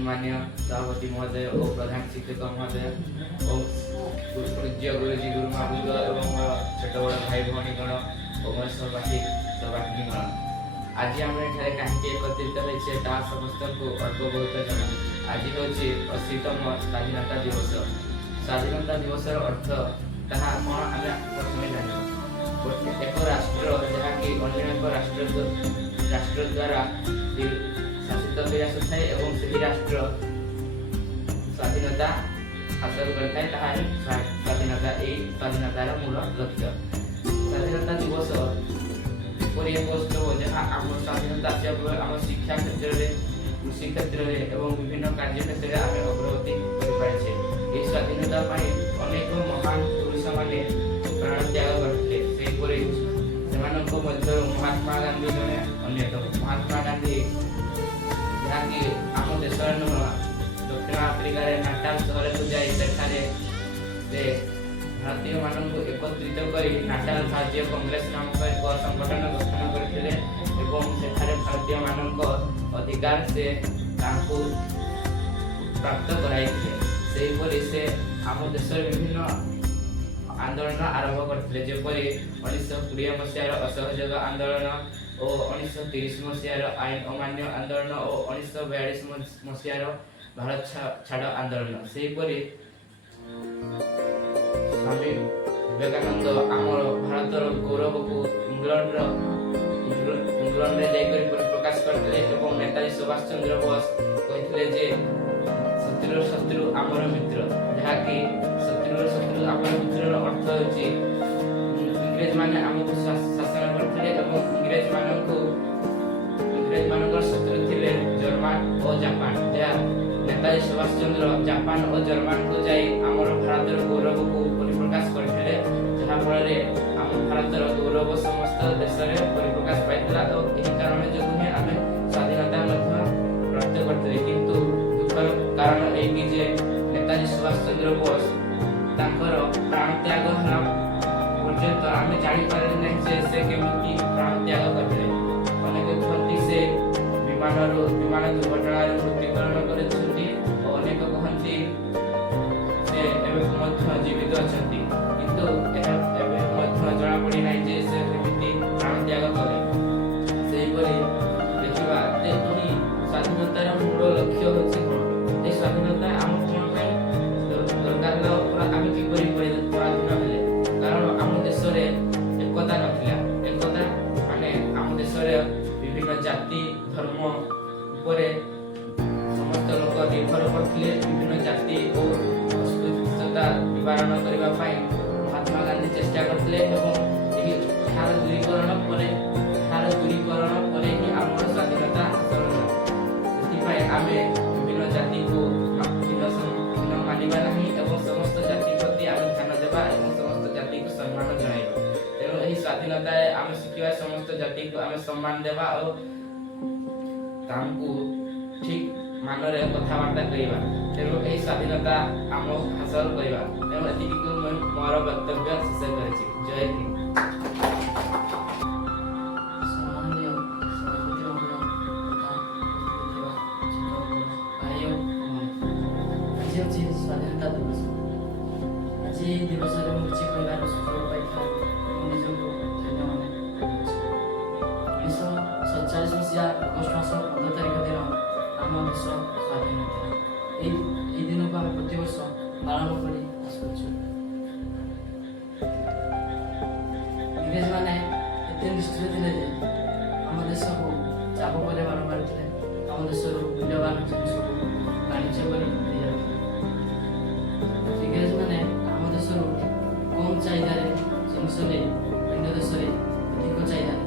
सम्मान्य सभापति महोदय और प्रधान शिक्षक महोदय और पूज्य गुरुजी गुरुमा बुद्ध एवं छोट बड़ भाई भौणी गण और मोर सहपाठी गण आज आम एठारे कहीं एकत्रित होइछे ता समस्त को अल्प बहुत जन। आज हूँ 80तम स्वाधीनता दिवस। स्वाधीनता दिवस अर्थ ताहा कौन आम प्रथम जान एक राष्ट्र जहाँकि अन्य एक राष्ट्र द्वारा शासित हो आसुଥାଏ ଏବଂ ସେହି ରାଷ୍ଟ୍ର ସ୍ୱାଧୀନତା ହାସଲ କରିଥାଏ ତାହା ହିଁ ସ୍ୱାଧୀନତା। ଏହି ସ୍ୱାଧୀନତାର ମୂଳ ଲକ୍ଷ୍ୟ। ସ୍ୱାଧୀନତା ଦିବସ ଏପରି ଏକ ଉତ୍ସବ ଯାହା ଆମ ସ୍ୱାଧୀନତା ଆସିବା ପରେ ଆମ ଶିକ୍ଷା କ୍ଷେତ୍ରରେ କୃଷି କ୍ଷେତ୍ରରେ ଏବଂ ବିଭିନ୍ନ କାର୍ଯ୍ୟ କ୍ଷେତ୍ରରେ ଆମେ ଅଗ୍ରଗତି କରିପାରିଛେ। ଏହି ସ୍ୱାଧୀନତା ପାଇଁ ଅନେକ ମହାନ ପୁରୁଷମାନେ ପ୍ରାଣ ତ୍ୟାଗ କରିଥିଲେ। ସେହିପରି ସେମାନଙ୍କ ମଧ୍ୟରୁ ମହାତ୍ମା ଗାନ୍ଧୀ ଜଣେ ଅନ୍ୟତମ। ମହାତ୍ମା ଗାନ୍ଧୀ ଯାହାକି ଆମ ଦେଶର ନୁହଁ ଦକ୍ଷିଣ ଆଫ୍ରିକାରେ ନାଟାଲ ସହରକୁ ଯାଇ ସେଠାରେ ସେ ଭାରତୀୟମାନଙ୍କୁ ଏକତ୍ରିତ କରି ନାଟାଲ ଭାରତୀୟ କଂଗ୍ରେସ ନାମକ ଏକ ସଂଗଠନ ଗଠନ କରିଥିଲେ ଏବଂ ସେଠାରେ ଭାରତୀୟମାନଙ୍କ ଅଧିକାର ସେ ତାଙ୍କୁ ପ୍ରାପ୍ତ କରାଇଥିଲେ। ସେହିପରି ସେ ଆମ ଦେଶରେ ବିଭିନ୍ନ ଆନ୍ଦୋଳନ ଆରମ୍ଭ କରିଥିଲେ, ଯେପରି 1920 ମସିହାର ଅସହଯୋଗ ଆନ୍ଦୋଳନ ଓ 1930 ମସିହାର ଆଇନ ଅମାନ୍ୟ ଆନ୍ଦୋଳନ ଓ 1942 ମସିହାର ଭାରତ ଛାଡ଼ ଆନ୍ଦୋଳନ। ସେହିପରି ସ୍ୱାମୀ ବିବେକାନନ୍ଦ ଆମର ଭାରତର ଗୌରବକୁ ଇଂଲଣ୍ଡରେ ଯାଇକରି ପ୍ରକାଶ କରିଥିଲେ ଏବଂ ନେତାଜୀ ସୁଭାଷ ଚନ୍ଦ୍ର ବୋଷ କହିଥିଲେ ଯେ ଶତ୍ରୁର ଶତ୍ରୁ ଆମର ମିତ୍ର, ଯାହାକି ଶତ୍ରୁର ଶତ୍ରୁ ଆମର ମିତ୍ରର ଅର୍ଥ ହେଉଛି ଇଂରେଜମାନେ ଆମକୁ ଶାସନ କରିଥିଲେ ଏବଂ ଇଂରେଜମାନଙ୍କର ଶତ୍ରୁ ଥିଲେ ଜର୍ମାନ ଓ ଜାପାନ। ଯାହା ନେତାଜୀ ସୁଭାଷ ଚନ୍ଦ୍ର ଜାପାନ ଓ ଜର୍ମାନକୁ ଯାଇ ଆମର ଭାରତର ଗୌରବକୁ ପରିପ୍ରକାଶ କରିଥିଲେ, ଯାହାଫଳରେ ଆମ ଭାରତର ଗୌରବ ସମସ୍ତ ଦେଶରେ ପରିପ୍ରକାଶ ପାଇଥିଲା ଓ ଏହି କାରଣ ଯୋଗୁଁ ହିଁ ଆମେ ସ୍ୱାଧୀନତା ମଧ୍ୟ ପ୍ରାପ୍ତ କରିଥିଲେ। କିନ୍ତୁ ଦୁଃଖର କାରଣ ଏହିକି ଯେ ନେତାଜୀ ସୁଭାଷ ଚନ୍ଦ୍ର ବୋଷ ତାଙ୍କର ପ୍ରାଣ ତ୍ୟାଗ ହେଲା ପର୍ଯ୍ୟନ୍ତ ଆମେ ଜାଣିପାରିଲେ ନାହିଁ ଯେ ସେ କେମିତି ପ୍ରାଣ ତ୍ୟାଗ କରିଥିଲେ। ଅନେକ କୁହନ୍ତି ସେ ବିମାନ ଦୁର୍ଘଟଣାରେ ମୃତ୍ୟୁବରଣ କରିଛନ୍ତି ଓ ଅନେକ କୁହନ୍ତି ସେ ଏବେ ମଧ୍ୟ ଜୀବିତ ଅଛନ୍ତି, କିନ୍ତୁ ଏହା ଏବେ ମଧ୍ୟ ଜଣାପଡ଼ି ନାହିଁ ଯେ ସେ କେମିତି ପ୍ରାଣ ତ୍ୟାଗ କଲେ। ସେହିପରି ଦେଖିବା ଯେ ଏହି ସ୍ୱାଧୀନତାର ମୂଳ ଲକ୍ଷ୍ୟ ହେଉଛି କ'ଣ? ଏହି ସ୍ୱାଧୀନତା ଆମ କ'ଣ ପାଇଁ ଦରକାର ବା ଆମେ କିପରି ପରାଧୀନ ହେଲେ? କାରଣ ଆମ ଦେଶରେ ଏକତା ନଥିଲା। ଏକତା ମାନେ ଆମ ଦେଶରେ ବିଭିନ୍ନ ଜାତି ଧର୍ମ ଉପରେ ସମସ୍ତ ଲୋକ ନିର୍ଭର କରୁଥିଲେ। ବିଭିନ୍ନ ଜାତି ଓ ଅସ୍ପୃଶ୍ୟତା ନିବାରଣ କରିବା ପାଇଁ ମହାତ୍ମା ଗାନ୍ଧୀ ଚେଷ୍ଟା କରିଥିଲେ ଏବଂ ଏହାର ଦୂରୀକରଣ ପରେ ହିଁ ଆମର ସ୍ୱାଧୀନତା ହାସଲ ହେଲା। ସେଥିପାଇଁ ଆମେ ବିଭିନ୍ନ ଜାତିକୁ ହୀନ ମାନିବା ନାହିଁ ଏବଂ ସମସ୍ତ ଜାତି ପ୍ରତି ଆମେ ଧ୍ୟାନ ଦେବା ଏବଂ ସମସ୍ତ ଜାତିକୁ ସମ୍ମାନ ଜଣାଇବା। ତେଣୁ ଏହି ସ୍ୱାଧୀନତାରେ ଆମେ ଶିଖିବା ସମସ୍ତ ଜାତିକୁ ଆମେ ସମ୍ମାନ ଦେବା ଓ ତାଙ୍କୁ ଠିକ୍ ମାନରେ କଥାବାର୍ତ୍ତା କରିବା। ତେଣୁ ଏହି ସ୍ୱାଧୀନତା ଆମ ହାସଲ କରିବା। ତେଣୁ ଏତିକିକୁ ମୁଁ ମୋର ବକ୍ତବ୍ୟ ଶେଷ କରିଛି। ଜୟ ହିନ୍ଦ। ସ୍ୱାଧୀନତା ଦିବସ। ଆଜି ଏହି ଦିବସରେ ମୁଁ କିଛି କହିବାର ସୁଯୋଗ ପାଇଥାଏ ଏବଂ ନିଜକୁ ଧନ୍ୟ ମନେ କରୁଛି। 1947 ମସିହା ଅଗଷ୍ଟ ମାସ 15 ତାରିଖ ଦିନ ଆମ ଦେଶ ସ୍ୱାଧୀନ ହୋଇଥିଲା। ଏହି ଦିନକୁ ଆମେ ପ୍ରତିବର୍ଷ ପାଳନ କରି ଆସୁଅଛୁ। ଇଂରେଜମାନେ ଏତେ ନିଷ୍ଠୁର ଥିଲେ ଯେ ଆମ ଦେଶକୁ ଚାବୁକରେ ବାଡ଼ ମାରୁଥିଲେ। ଆମ ଦେଶରୁ ମୂଲ୍ୟବାନ ଜିନିଷକୁ ବାଣିଜ୍ୟ କରି ନେଇଯାଉଥିଲେ। ଇଂରେଜମାନେ ଆମ ଦେଶରୁ କମ୍ ଚାହିଦାରେ ଜିନିଷ ନେଇ ଅନ୍ୟ ଦେଶରେ ଅଧିକ ଚାହିଦାରେ।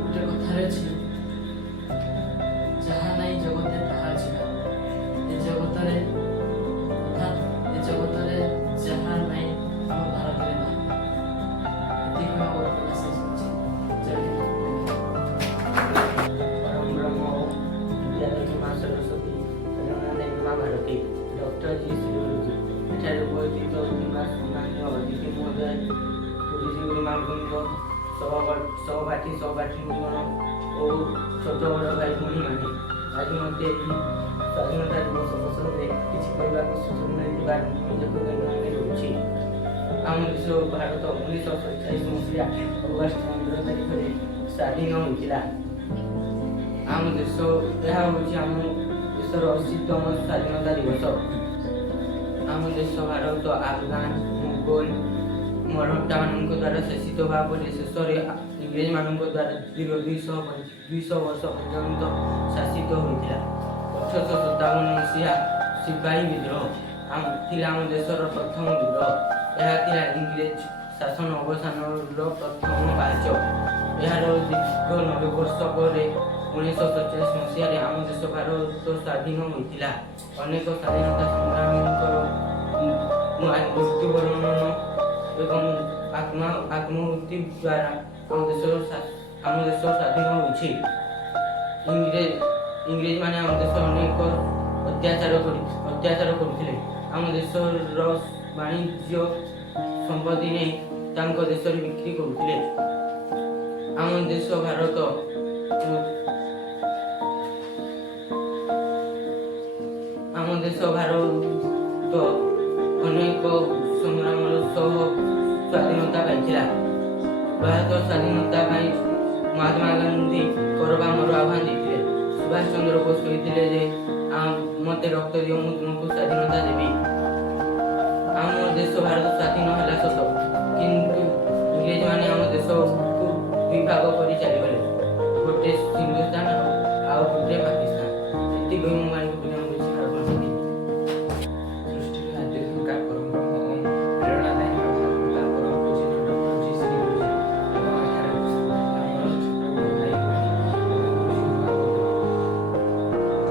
ଗୋଟେ କଥାରେ ଅଛି, ଯାହା ନାହିଁ ଜଗତରେ ତାହା ଅଛି। ଏ ଜଗତରେ ଯାହା ନାହିଁ ଆମ ଭାରତରେ ନାହିଁ। ଏତିକି ମୋ କଥା ଶେଷ କରୁଛି। ଜୟ ହିନ୍ଦ। परम ब्रह्म विद्यालय की माँ सरस्वती माँ भारती डॉक्टर जी श्री गुरुजी एठारे उपस्थित सम्माननीय अतिथि महोदय गुरुजी गुरुमावृंद सहपाठी गुरुगण ओ ଛୋଟ ବଡ଼ ଭାଇ ଭଉଣୀମାନେ ଆଜି ମୋତେ ଏହି ସ୍ୱାଧୀନତା ଦିବସ ଅବସରରେ କିଛି କହିବାକୁ ସୁଯୋଗ ମିଳିଥିବାରୁ ନିଜକୁ ଗର୍ବିତ କରୁଛି। ଆମ ଦେଶ ଭାରତ 1947 ମସିହା ଅଗଷ୍ଟ 15 ତାରିଖରେ ସ୍ୱାଧୀନ ହୋଇଥିଲା। ଆମ ଦେଶ ଏହା ହେଉଛି ଆମ ଦେଶର 80ତମ ସ୍ୱାଧୀନତା ଦିବସ। ଆମ ଦେଶ ଭାରତ ଆଫଗାନ ମୋଗଲ ମରହଟ୍ଟାମାନଙ୍କ ଦ୍ୱାରା ଶାସିତ ହେବା ପରେ ଶେଷରେ ଇଂରେଜମାନଙ୍କ ଦ୍ୱାରା ଦୀର୍ଘ 200 ବର୍ଷ ପର୍ଯ୍ୟନ୍ତ ଶାସିତ ହୋଇଥିଲା। 1857 ମସିହା ସିପାହୀ ବିଦ୍ରୋହ ଥିଲା ଆମ ଦେଶର ପ୍ରଥମ ବିଦ୍ରୋହ। ଏହା ଥିଲା ଇଂରେଜ ଶାସନ ଅବସାନର ପ୍ରଥମ କାର୍ଯ୍ୟ। ଏହାର ଦୀର୍ଘ 90 ବର୍ଷ ପରେ 1947 ମସିହାରେ ଆମ ଦେଶ ଭାରତ ସ୍ୱାଧୀନ ହୋଇଥିଲା। ଅନେକ ସ୍ୱାଧୀନତା ସଂଗ୍ରାମୀଙ୍କର ମୃତ୍ୟୁବରଣ ଏବଂ ଆତ୍ମାହୁତି ଦ୍ୱାରା ଆମ ଦେଶ ସ୍ୱାଧୀନ ହୋଇଛି। ଇଂରେଜମାନେ ଆମ ଦେଶ ଅନେକ ଅତ୍ୟାଚାର କରୁଥିଲେ। ଆମ ଦେଶର ବାଣିଜ୍ୟ ସମ୍ପତ୍ତି ନେଇ ତାଙ୍କ ଦେଶରେ ବିକ୍ରି କରୁଥିଲେ। ଆମ ଦେଶ ଭାରତ ଅନେକ ସଂଗ୍ରାମର ସହ ସ୍ୱାଧୀନତା ପାଇଥିଲା। ଭାରତ ସ୍ୱାଧୀନତା ପାଇଁ ମହାତ୍ମା ଗାନ୍ଧୀ କରବାମର ଆହ୍ୱାନ ଦେଇଥିଲେ। ସୁଭାଷ ଚନ୍ଦ୍ର ବୋଷ କହିଥିଲେ ଯେ ମୋତେ ରକ୍ତ ଦିଅ, ମୁଁ ତୁମକୁ ସ୍ୱାଧୀନତା ଦେବି। ଆମ ଦେଶ ଭାରତ ସ୍ୱାଧୀନ ହେଲା ସତ, କିନ୍ତୁ ଇଂରେଜମାନେ ଆମ ଦେଶକୁ ଦୁଇ ଭାଗ କରି ଚାଲିଗଲେ। ଗୋଟେ ହିନ୍ଦୁସ୍ତାନ ଆଉ ଗୋଟେ ପାକିସ୍ତାନ। ଏତିକି ମୁଁ ମାନିବାକୁ ସୃଷ୍ଟିର ଆଧ୍ୟାତ୍ମିକ ପରବ୍ରହ୍ମ ଓମ୍ ପ୍ରେରଣାଦାୟୀ ଭାଗବତ ପରମ ପୂଜ୍ୟ ଡକ୍ଟର ଜି ଶ୍ରୀ ଗୁରୁଜୀ ଏବଂ ଏଠାରେ ଆମର ଛୋଟ ବଡ଼ ଭାଇ ଭଉଣୀ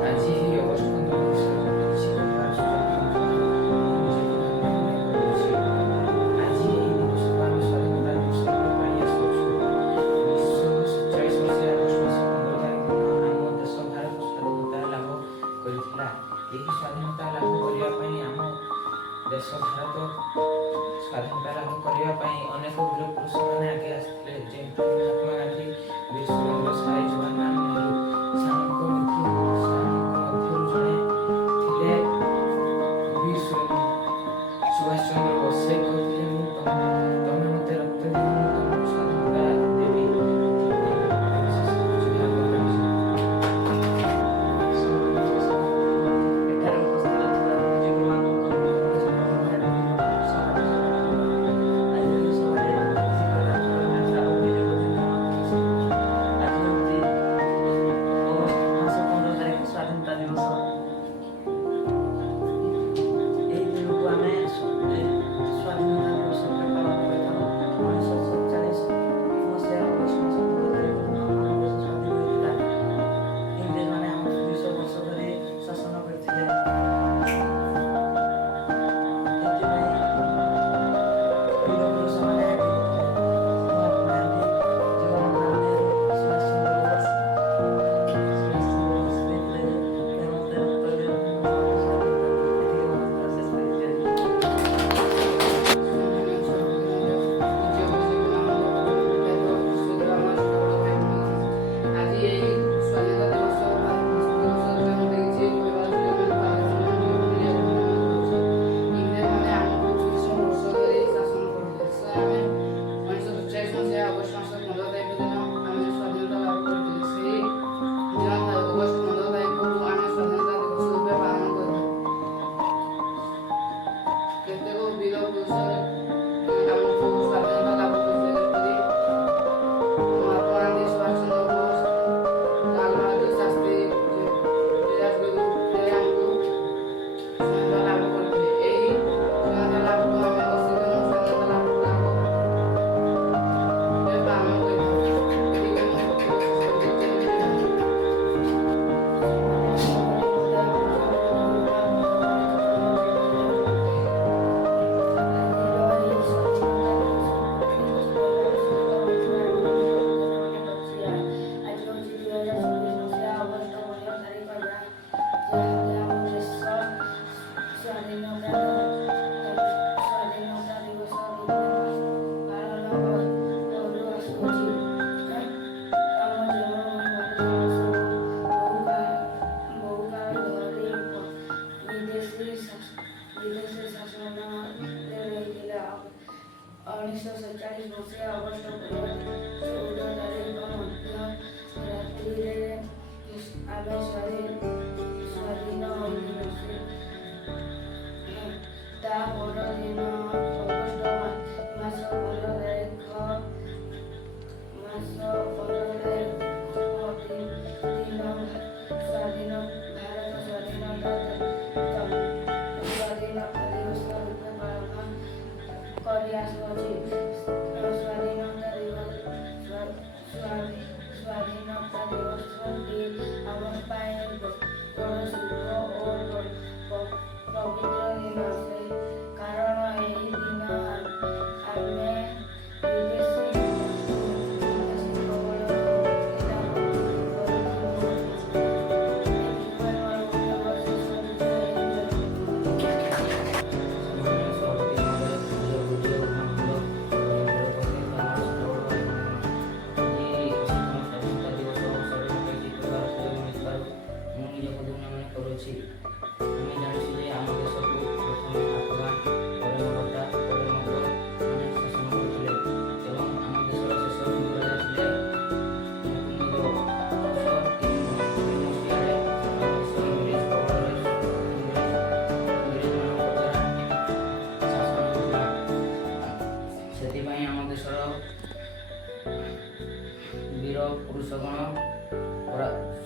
ଆଜି ଏହି ଅଗଷ୍ଟ 15 କିଛି କହିବାର ସୁଯୋଗ ଆଜି ଏହି ଦିବସକୁ ଆମେ ସ୍ୱାଧୀନତା ଦିବସ ରୂପେ ପାଳି ଆସୁଛୁ। 1947 ମସିହା ଅଗଷ୍ଟ ମାସ 15 ତାରିଖ ଦିନ ଆମ ଦେଶ ଭାରତ ସ୍ୱାଧୀନତା ଲାଭ କରିଥିଲା। ଏହି ସ୍ୱାଧୀନତା ଲାଭ କରିବା ପାଇଁ ଆମ ଦେଶ ଭାରତ ସ୍ୱାଧୀନତା ଲାଭ କରିବା ପାଇଁ ଅନେକ ବୀର ପୁରୁଷମାନେ ଆଗେ ଆସିଥିଲେ, ଯେମିତି ମହାତ୍ମା ଗାନ୍ଧୀ, ବୀର ସୁରେନ୍ଦ୍ର ସାଏ, ଜବାହରଲାଲ ନେହେରୁ। ସେମାନଙ୍କ ମଧ୍ୟରୁ ଜଣେ ଥିଲେ ବୀର ସୁଭାଷ ଚନ୍ଦ୍ର ବୋଷ। ସେ କହିଥିଲେ, ତମେ ମୋତେ ରକ୍ତ ଦିଅ, ମୁଁ ତମକୁ ସ୍ୱାଧୀନତା ଦେବି। ଏଠାରେ ଉପସ୍ଥିତ ଥିବା ଗୁରୁଜୀମାନଙ୍କୁ ଆଜି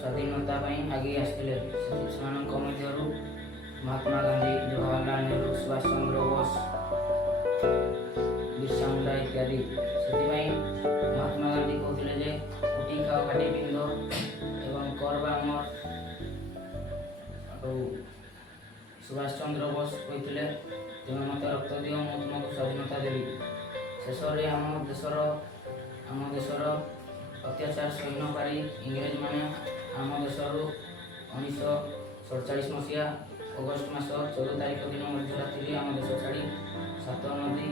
ସ୍ୱାଧୀନତା ପାଇଁ ଆଗେଇ ଆସିଥିଲେ। ସେମାନଙ୍କ ମଧ୍ୟରୁ ମହାତ୍ମା ଗାନ୍ଧୀ, ଜବାହରଲାଲ ନେହେରୁ, ସୁଭାଷ ଚନ୍ଦ୍ର ବୋଷ, ବିର୍ସା ମୁଣ୍ଡା ଇତ୍ୟାଦି। ସେଥିପାଇଁ ମହାତ୍ମା ଗାନ୍ଧୀ କହୁଥିଲେ ଯେ ଉଠି ଖାଅ ଖାଟି ପିନ୍ଧ ଏବଂ କର ବା ମର। ଆଉ ସୁଭାଷ ଚନ୍ଦ୍ର ବୋଷ କହିଥିଲେ ତୁମେ ମୋତେ ରକ୍ତ ଦିଅ, ମୁଁ ତୁମକୁ ସ୍ୱାଧୀନତା ଦେବି। ଶେଷରେ ଆମ ଦେଶର ଅତ୍ୟାଚାର ସହି ନ ପାରି ଇଂରେଜମାନେ ଆମ ଦେଶରୁ 1947 ମସିହା ଅଗଷ୍ଟ ମାସ 14 ତାରିଖ ଦିନ ମଧ୍ୟରାତ୍ରିରେ ଆମ ଦେଶ ଛାଡ଼ି 7 ନଦୀ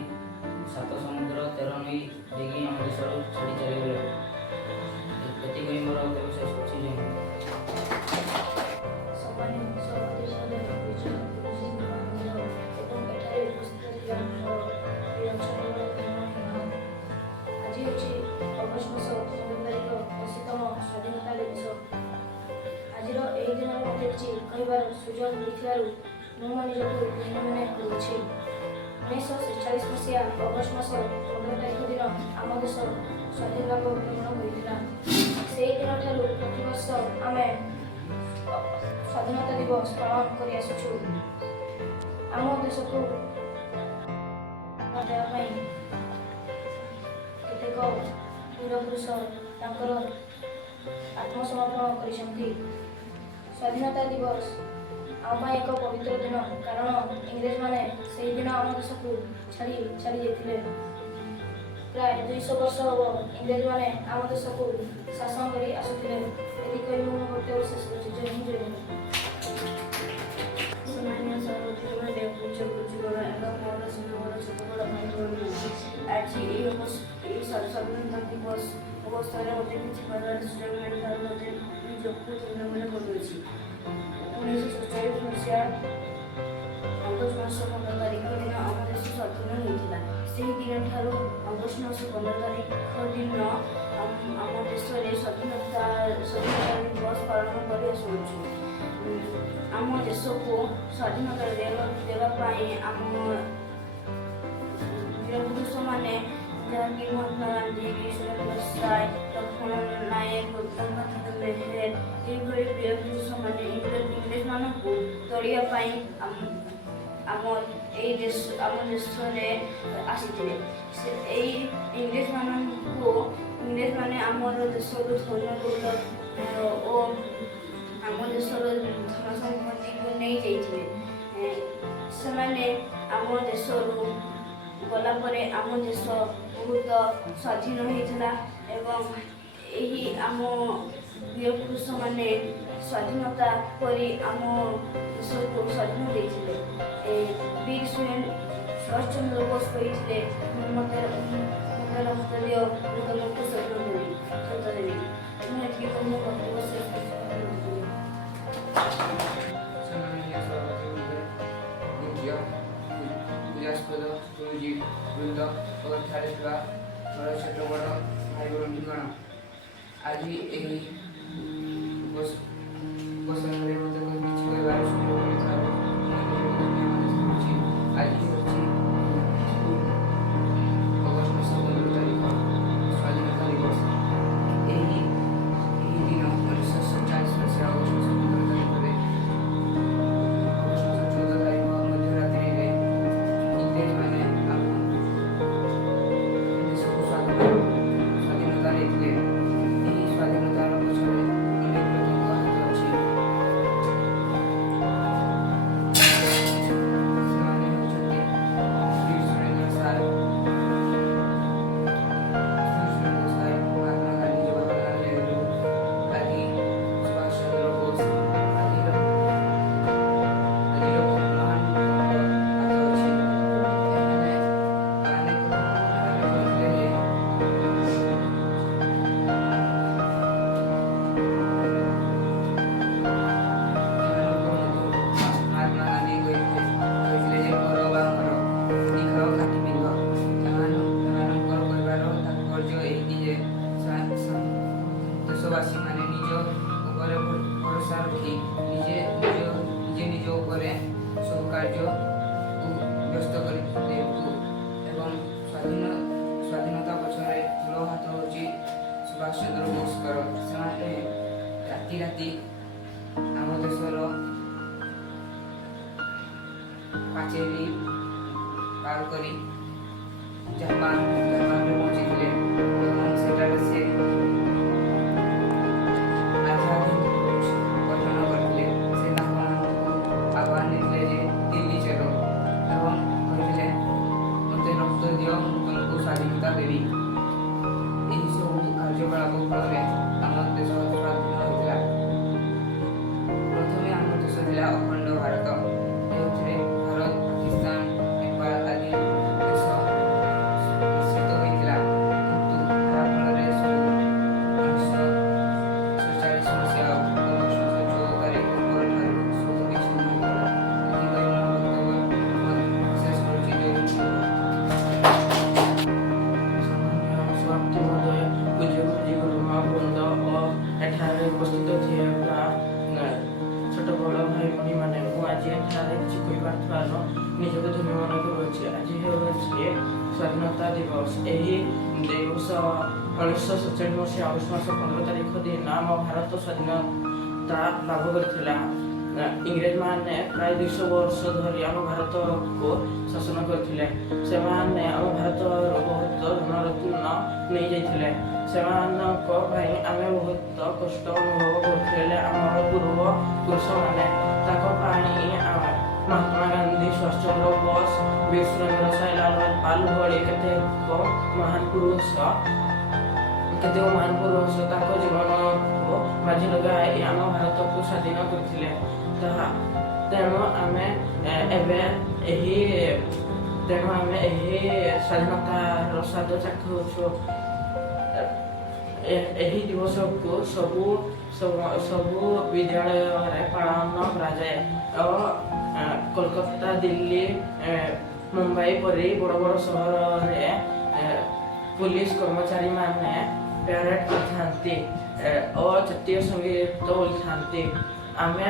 7 ସମୁଦ୍ର 13 ନଈ ଦେଇକି ଆମ ଦେଶରୁ ଛାଡ଼ି ଚାଲିଗଲେ। ଏତିକି ମୋର କେବେ ଶେଷ କରୁଛି। ଆଜି ହେଉଛି ଅଗଷ୍ଟ ମାସ 15 ତାରିଖ, 80ତମ ସ୍ୱାଧୀନତା ଦିବସ। ଆଜିର ଏହି ଦିନରେ ମୋତେ କିଛି କହିବାର ସୁଯୋଗ ମିଳିଥିବାରୁ ମୁଁ ମୋ ନିଜକୁ ଧନ୍ୟ ମନେ କରୁଛି। 1947 ମସିହା ଅଗଷ୍ଟ ମାସ 15 ତାରିଖ ଦିନ ଆମ ଦେଶ ସ୍ୱାଧୀନ ଲାଭ ଗ୍ରହଣ କରିଥିଲା। ସେହି ଦିନଠାରୁ ପ୍ରତିବର୍ଷ ଆମେ ସ୍ୱାଧୀନତା ଦିବସ ପାଳନ କରି ଆସୁଛୁ। ଆମ ଦେଶକୁ ଦେବା ପାଇଁ କେତେକ ପୂର୍ବପୁରୁଷ ତାଙ୍କର ଆତ୍ମସମର୍ପଣ କରିଛନ୍ତି। ସ୍ୱାଧୀନତା ଦିବସ ଆମ ପାଇଁ ଏକ ପବିତ୍ର ଦିନ, କାରଣ ଇଂରେଜମାନେ ସେହି ଦିନ ଆମ ଦେଶକୁ ଛାଡ଼ି ଯାଇଥିଲେ। ପ୍ରାୟ 200 ବର୍ଷ ହେବ ଇଂରେଜମାନେ ଆମ ଦେଶକୁ ଶାସନ କରି ଆସୁଥିଲେ। ଏତିକି କହି ମୁଁ ବକ୍ତବ୍ୟ ଶେଷ କରୁଛି। ଜୟ ହିନ୍ଦ, ଜୟ ହିନ୍ଦ। ସମ୍ମାନୀୟ ସହପାଠୀମାନେ, ପୂଜ୍ୟ ଗୁରୁଜୀଗଣ ଏବଂ ମୋର ସ୍ନେହର ଛୋଟ ବଡ଼ ଭାଇ ଭଉଣୀମାନେ, ଆଜି ଏହି ସ୍ୱାଧୀନତା ଦିବସ ଅବସରରେ ମୋତେ କିଛି କହିବାର ସୁଯୋଗ ମିଳିଥିବାରୁ ମୋତେ ନିଜକୁ ଧନ୍ୟ ମନେ କରୁଅଛି। 1947 ମସିହା ଅଗଷ୍ଟ ମାସ 15 ତାରିଖ ଦିନ ଆମ ଦେଶ ସ୍ୱାଧୀନ ହୋଇଥିଲା। ସେହି ଦିନଠାରୁ ଅଗଷ୍ଟ ମାସ 15 ତାରିଖ ଦିନ ଆମ ଦେଶରେ ସ୍ୱାଧୀନତା ଦିବସ ପାଳନ କରି ଆସୁଅଛୁ। ଆମ ଦେଶକୁ ସ୍ୱାଧୀନତା ଦେବା ପାଇଁ ଆମ ବୀରପୁରୁଷମାନେ, ଯାହାକି ମହାତ୍ମା ଗାନ୍ଧୀ, ସୁରେନ୍ଦ୍ର ସାଏ, ଲକ୍ଷ୍ମଣ ନାୟକ, ଗଙ୍ଗାଧର ମେହେର, ଏହିଭଳି ବୀରପୁରୁଷମାନେ ଇଂରେଜମାନଙ୍କୁ ତଡ଼ିବା ପାଇଁ ଆମ ଦେଶରେ ଆସିଥିଲେ। ଏହି ଇଂରେଜମାନେ ଆମର ଦେଶରୁ ଧନ ଦୌଲତ ଓ ଆମ ଦେଶର ଧନ ସମ୍ପତ୍ତିକୁ ନେଇ ଯାଇଥିଲେ। ସେମାନେ ଆମ ଦେଶରୁ ଗଲା ପରେ ଆମ ଦେଶ ବହୁତ ସ୍ୱାଧୀନ ହୋଇଥିଲା ଏବଂ ଏହି ଆମ ବୀରପୁରୁଷମାନେ ସ୍ୱାଧୀନତା କରି ଆମ ଦେଶକୁ ସ୍ୱାଧୀନ ଦେଇଥିଲେ। ବୀର ସୁଭାଷ ଚନ୍ଦ୍ର ବୋଷ କହିଥିଲେ ମୋତେ ରକ୍ତ ଦିଅ, ମୁଁ ତୁମକୁ ସ୍ୱାଧୀନତା ଦେବି। ମୁଁ ଏତିକି କହି ମୋ ବକ୍ତବ୍ୟ ଶେଷ କରୁଛି। ସମ୍ମାନୀୟ ସଭାପତି ମହୋଦୟ, ପୂଜାସ୍ପଦ ଗୁରୁଜୀ ବୃନ୍ଦ ଓ ଏଠାରେ ଥିବା ମୋର ଛୋଟ ବଡ଼ ଭାଇ ଭଉଣୀଗଣ, ଆଜି ଏହି ଅବସରରେ ମୋତେ କିଛି କହିବାର ସୁଯୋଗ ମିଳିଥିବାରୁ ମୁଁ ନିଜକୁ ଧନ୍ୟ ମନେ କରୁଛି। ଆଜି ହେଉଛି ଅଗଷ୍ଟ ମାସ 15 ତାରିଖ, ସ୍ୱାଧୀନତା ଦିବସ। ଏହି ଦିନ 1947 ମସିହା ଅଗଷ୍ଟ ମାସ 15 ତାରିଖରେ ଅଗଷ୍ଟ ମାସ 14 ତାରିଖ ମଧ୍ୟରାତ୍ରିରେ ଇଂରେଜମାନେ ଆମ ଦେଶକୁ ସ୍ୱାଧୀନତା ଦେଇଥିଲେ। ଏହି ସ୍ୱାଧୀନତାର ପଛରେ ଅନେକ ଲୋକଙ୍କ ହାତ ଅଛି। ସେମାନେ ହେଉଛନ୍ତି ବୀର ସୁରେନ୍ଦ୍ର ସାଏ, ମହାତ୍ମା ଗାନ୍ଧୀ, ଜବାହରଲାଲ ନେହେରୁ ଆଦି, ସୁଭାଷ ଚନ୍ଦ୍ର ବୋଷ ଆଦିର ମହାନ ଲୋକଙ୍କ ହାତ ଅଛି। ଏମାନେ କହିଥିଲେ ଯେ ମହାତ୍ମା ଗାନ୍ଧୀ କହିଥିଲେ ଯେ କର ବା ମର, ଉଠି ଖାଅ ଖାଟି ପିନ୍ଧ। ଏମାନଙ୍କର କହିବାର ତାତ୍ପର୍ଯ୍ୟ ଏହିକି ଯେ ଦେଶବାସୀମାନେ ନିଜ ଉପରେ ଭରସା ରଖି ନିଜେ ନିଜ ଉପରେ ସବୁ କାର୍ଯ୍ୟକୁ ବ୍ୟସ୍ତ କରି ଦିଅନ୍ତୁ ଏବଂ ସ୍ୱାଧୀନତା ପଛରେ ମୂଳ ହାତ ହେଉଛି ସୁଭାଷ ଚନ୍ଦ୍ର ବୋଷଙ୍କର ସେମାନେ ରାତି ରାତି ଆମ ଦେଶର ପାଚେରୀ ପାର କରି ଜାପାନରେ ପହଞ୍ଚିଥିଲେ ଏବଂ ସେଠାରେ ସେ ଆଜାଦ ଗଠନ କରିଥିଲେ। ସେ ତାଙ୍କମାନଙ୍କୁ ଆହ୍ୱାନ ଦେଇଥିଲେ ଯେ ଦିଲ୍ଲୀ ଚାଲ ଏବଂ କହିଥିଲେ ମୋତେ ରକ୍ତ ଦିଅ ମୁଁ ତୁମକୁ ସ୍ୱାଧୀନତା ଦେବି। ଏହିସବୁ କାର୍ଯ୍ୟକଳାପ ଫଳରେ ଆମ ଦେଶ ସ୍ୱାଧୀନ ହୋଇଥିଲା। ପ୍ରଥମେ ଆମ ଦେଶ ଥିଲା ଅଖଣ୍ଡ ଭାରତ। ଯେଉଁଥିରେ ଭାରତ, ପାକିସ୍ତାନ, ନେପାଳ ଆଦି ଦେଶ ମିଶ୍ରିତ ହୋଇଥିଲା। କିନ୍ତୁ ଏହା ଫଳରେ 1947 ମସିହା ଅଗଷ୍ଟ 14 ତାରିଖ ପରଠାରୁ ସବୁ ବିଚ୍ଛିନ୍ନ ହୋଇଗଲା। ଏଥିପାଇଁ ମୋ ବକ୍ତବ୍ୟ ଶେଷ କରୁଛି। ସମାପ୍ତି ମହୋଦୟ, ପୂଜ୍ୟ ଗୁରୁଜୀ ଗୁରୁମା ବୃନ୍ଦ ଓ ଏଠାରେ ଉପସ୍ଥିତ ଥିବା ଛୋଟ ବଡ଼ ଭାଇ ଭଉଣୀମାନେ, ମୁଁ ଆଜି ଏଠାରେ କିଛି କହିପାରୁଥିବାରୁ ନିଜକୁ ଧନ୍ୟ ମନେ କରୁଅଛି। ଆଜି ହେଉଛି ସ୍ୱାଧୀନତା ଦିବସ। ଏହି ଦିବସ 1947 ମସିହା ଅଗଷ୍ଟ ମାସ 15 ତାରିଖ ଦିନ ଆମ ଭାରତ ସ୍ୱାଧୀନତା ଲାଭ କରିଥିଲା। ଇଂରେଜମାନେ ପ୍ରାୟ 200 ବର୍ଷ ଧରି ଆମ ଭାରତକୁ ଶାସନ କରିଥିଲେ। ସେମାନେ ଆମ ଭାରତର ବହୁତ ଧନରତ୍ନ ନେଇଯାଇଥିଲେ। ସେମାନଙ୍କ ପାଇଁ ଆମେ ବହୁତ କଷ୍ଟ ଅନୁଭବ କରୁଥିଲେ। ଆମର ପୂର୍ବ ପୁରୁଷମାନେ ତାଙ୍କ ପାଇଁ ମହାତ୍ମା ଗାନ୍ଧୀ, ସୁଭାଷ ଚନ୍ଦ୍ର ବୋଷ, ବୀର ସୁରେନ୍ଦ୍ର ସାଏ, ଲାଲ ବାଲ ଭଳି କେତେକ ମହାନ ପୁରୁଷ ତାଙ୍କ ଜୀବନକୁ ବାଜି ଲଗାଇ ଆମ ଭାରତକୁ ସ୍ୱାଧୀନ କରିଥିଲେ। ତେଣୁ ଆମେ ଏହି ସ୍ୱାଧୀନତାର ସ୍ୱାଦ ଚାଖୁଛୁ। ଏହି ଦିବସକୁ ସବୁ ବିଦ୍ୟାଳୟରେ ପାଳନ କରାଯାଏ ଓ କୋଲକାତା, ଦିଲ୍ଲୀ, ମୁମ୍ବାଇ ପରି ବଡ଼ ବଡ଼ ସହରରେ ପୁଲିସ କର୍ମଚାରୀମାନେ ପ୍ୟାରେଡ୍ କରିଥାନ୍ତି ଓ ଜାତୀୟ ସଙ୍ଗୀତ ବୋଲିଥାନ୍ତି। ଆମେ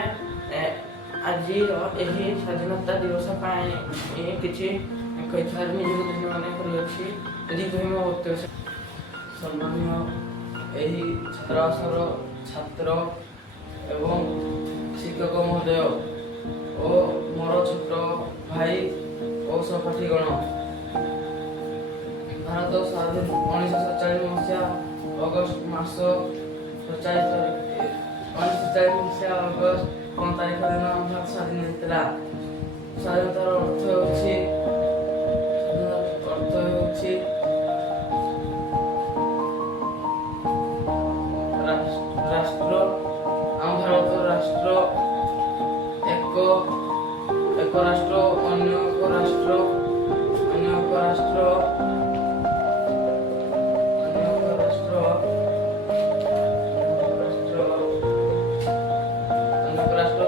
ଆଜିର ଏହି ସ୍ୱାଧୀନତା ଦିବସ ପାଇଁ କିଛି କହିଥିବାରୁ ନିଜକୁ ଧନ୍ୟ ମନେ କରୁଅଛି। ଏତିକି କହି ମୋ ବକ୍ତବ୍ୟ। ସମ୍ମାନୀୟ ଏହି ଛାତ୍ରାବାସର ଛାତ୍ର ଏବଂ ଶିକ୍ଷକ ମହୋଦୟ ଓ ମୋର ଛୋଟ ଭାଇ ଓ ସହପାଠୀଗଣ, ଭାରତ ସ୍ୱାଧୀନ 1947 ମସିହା ଅଗଷ୍ଟ ମାସ 1947 ମସିହା ଅଗଷ୍ଟ 15 ତାରିଖ ଦିନ ଭାରତ ସ୍ୱାଧୀନ ହୋଇଥିଲା। ସ୍ୱାଧୀନତାର ଅର୍ଥ ହେଉଛି ରାଷ୍ଟ୍ର। ଆମ ଭାରତ ରାଷ୍ଟ୍ର ଏକ ରାଷ୍ଟ୍ର ଅନ୍ୟ ଏକ ରାଷ୍ଟ୍ର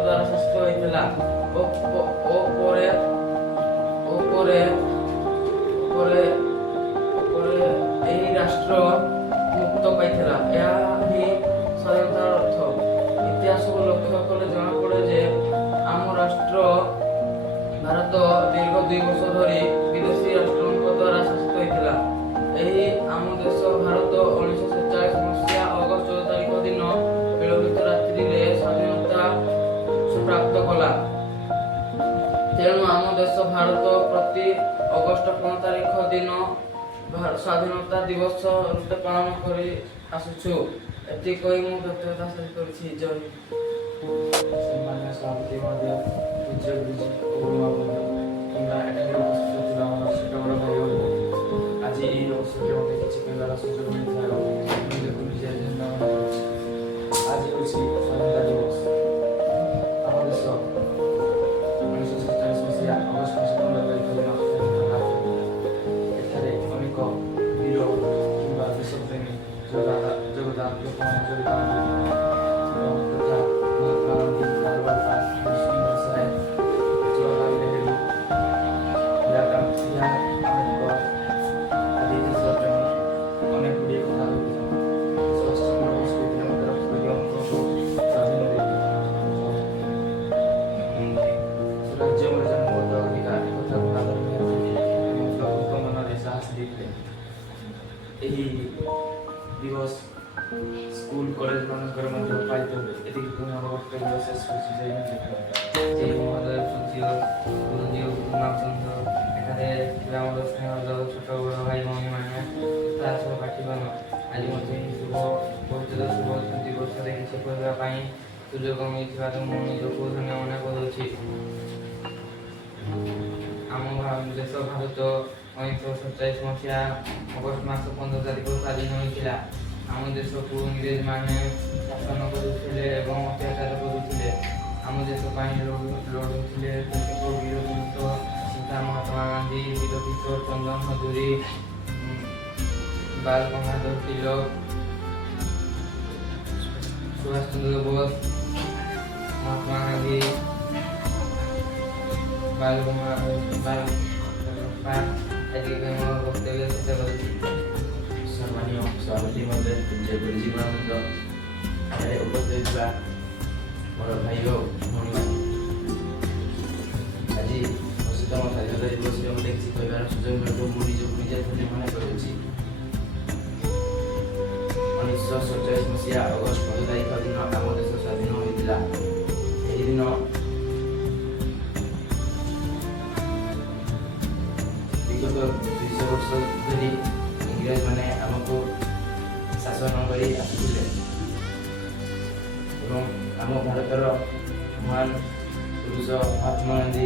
ଦ୍ୱାରା ଶାସିତ ହୋଇଥିଲା ଓ ପରେ ଏହି ରାଷ୍ଟ୍ର ମୁକ୍ତ ପାଇଥିଲା। ଏହା ହିଁ ସ୍ୱାଧୀନତାର ଅର୍ଥ। ଇତିହାସକୁ ଲକ୍ଷ୍ୟ କଲେ ଜଣାପଡ଼େ ଯେ ଆମ ରାଷ୍ଟ୍ର ଭାରତ ଦୀର୍ଘ 2 ବର୍ଷ ଧରି ବିଦେଶୀ ରାଷ୍ଟ୍ରଙ୍କ ଦ୍ୱାରା ଶାସିତ ହୋଇଥିଲା। ଏହି ଆମ ଦେଶ ଭାରତ 1947 ମସିହା ଅଗଷ୍ଟ 14 ତାରିଖ ଦିନ ବିଳମ୍ବିତ ରାତ୍ରିରେ ସ୍ୱାଧୀନତା ପ୍ରାପ୍ତ କଲା। ତେଣୁ ଆମ ଦେଶ ଭାରତ ପ୍ରତି ଅଗଷ୍ଟ 15 ତାରିଖ ଦିନ ସ୍ୱାଧୀନତା ଦିବସ ରୂପେ ପାଳନ କରି ଆସୁଛୁ। ଏତିକି କହି ମୁଁ ବକ୍ତବ୍ୟ ଶେଷ କରୁଛି। ଜୟ ହିନ୍ଦ। ସମ୍ମାନୀୟ ସଭାପତି ମହୋଦୟ, ପୂଜ୍ୟ ଗୁରୁଜୀ ଓ ଗୁରୁମା ବୃନ୍ଦ କିମ୍ବା ଏଠାରେ ଉପସ୍ଥିତ ଥିବା ଆମର ଛୋଟ ବଡ଼ ଭାଇ ଭଉଣୀ, ଆଜି ଏହି ଅବସରରେ ମୋତେ କିଛି କହିବାର ସୁଯୋଗ ମିଳିଥିବାରୁ ନିଜକୁ ନିଜେ ଧନ୍ୟ ମନେ କରୁଛି। ଆଜି ହେଉଛି ସ୍ୱାଧୀନତା ଦିବସ। ଆମ ଦେଶ 1947 ମସିହା ଅଗଷ୍ଟ ମାସ 15 ତାରିଖ ଦିନ ସ୍ୱାଧୀନତା ଲାଭ କରିଥିଲା। ଏଠାରେ ଅନେକ ବୀର କିମ୍ବା ଦେଶପ୍ରେମୀ ଯୋଗଦାନ ଲୋକମାନେ ଜଡ଼ିତ ତଥା ମହାତ୍ମା ଗାନ୍ଧୀ, ଲାଲ ବାଲ ବୀର ସୁରେନ୍ଦ୍ର ସାଏ, ଜବାହରଲାଲ ନେହେରୁ, ଆମ୍ବେଦକର ଆଦି ଦେଶପ୍ରେମୀ ଅନେକ ଗୁଡ଼ିଏ କଥା କହିଥିଲେ। ସୁଭାଷ ଚନ୍ଦ୍ର ବୋଷ କହିଥିଲେ ମୋତେ ରକ୍ତ ଦିଅ ମୁଁ ତୁମକୁ ସ୍ୱାଧୀନ ଦେବି। ସ୍ୱରାଜ୍ୟ ମୋର ଜନ୍ମଗତ ଅଧିକାର ଏକଥାକୁ ଆଦରଣୀୟ କରିଥିଲେ ଏବଂ ଲୋକଙ୍କ ମନରେ ସାହସ ଦେଇଥିଲେ। ଏହି ଦିବସ ତାଙ୍କର ମଧ୍ୟ ପାଳିତ ହୁଏ। ଏତିକି ପୁଣି ଆମ ବକ୍ତବ୍ୟ ଶେଷ କରୁଛି। ଜୟ ହିନ୍ଦ, ଜୟ ଭାରତ। ଯେ ମହୋଦୟ ପୂଜ୍ୟ ଗୁରୁଜୀ ଓ ଗୁରୁମାବୃନ୍ଦ, ଏଠାରେ ଥିବା ଆମର ସ୍ନେହର ଛୋଟ ବଡ଼ ଭାଇ ଭଉଣୀମାନେ ତଥା ସହପାଠୀଗଣ, ଆଜି ମଧ୍ୟ ଏହି ଶୁଭ ପବିତ୍ର ଶୁଭ ଦିବସରେ କିଛି କହିବା ପାଇଁ ସୁଯୋଗ ମିଳିଥିବାରୁ ମୁଁ ନିଜକୁ ଧନ୍ୟ ମନେ କରୁଛି। ଆମ ଦେଶ ଭାରତ 1947 ମସିହା ଅଗଷ୍ଟ ମାସ 15 ତାରିଖ ସ୍ୱାଧୀନ ହୋଇଥିଲା। ଆମ ଦେଶକୁ ଇଂରେଜମାନେ ଶାସନ କରୁଥିଲେ ଏବଂ ଅତ୍ୟାଚାର କରୁଥିଲେ। ଆମ ଦେଶ ପାଇଁ ଲଢ଼ୁଥିଲେ କେତେକ ବୀର ପୁରୁଷ ଯଥା ମହାତ୍ମା ଗାନ୍ଧୀ, ବୀର କିଶୋର ଚନ୍ଦ୍ର ହଜୁରୀ, ବାଲ ଗଙ୍ଗାଧର ତିଲକ, ସୁଭାଷ ଚନ୍ଦ୍ର ବୋଷ, ମହାତ୍ମା ଗାନ୍ଧୀ, ବାଲ ଏତିକି ମୋର ବକ୍ତବ୍ୟ ଶେଷ କରୁଛି। ସମ୍ମାନୀୟ ସଭାପତି ମହୋଦୟ, ପୂଜ୍ୟ ଗୁରୁଜୀ ଗୁରୁମାବୃନ୍ଦ, ଏଠାରେ ଉପସ୍ଥିତ ଥିବା ମୋର ଭାଇ ଓ ଭଉଣୀମାନେ, ଆଜି 75ତମ ସ୍ୱାଧୀନତା ଦିବସରେ ମୋତେ କିଛି କହିବାର ସୁଯୋଗ ମିଳିଥିବ ମୁଁ ନିଜକୁ ନିଜେ ଧନ୍ୟ ମନେ କରୁଛି। 1947 ମସିହା ଅଗଷ୍ଟ 15 ତାରିଖ ଦିନ ଆମ ଦେଶ ସ୍ୱାଧୀନ ହୋଇଥିଲା। ଏହି ଦିନ ବିଗତ 200 ବର୍ଷ ଧରି ଇଂରେଜମାନେ ଆମକୁ ଶାସନ କରି ଆସୁଥିଲେ ଏବଂ ଆମ ଭାରତର ମହାନ ପୁରୁଷ ମହାତ୍ମା ଗାନ୍ଧୀ,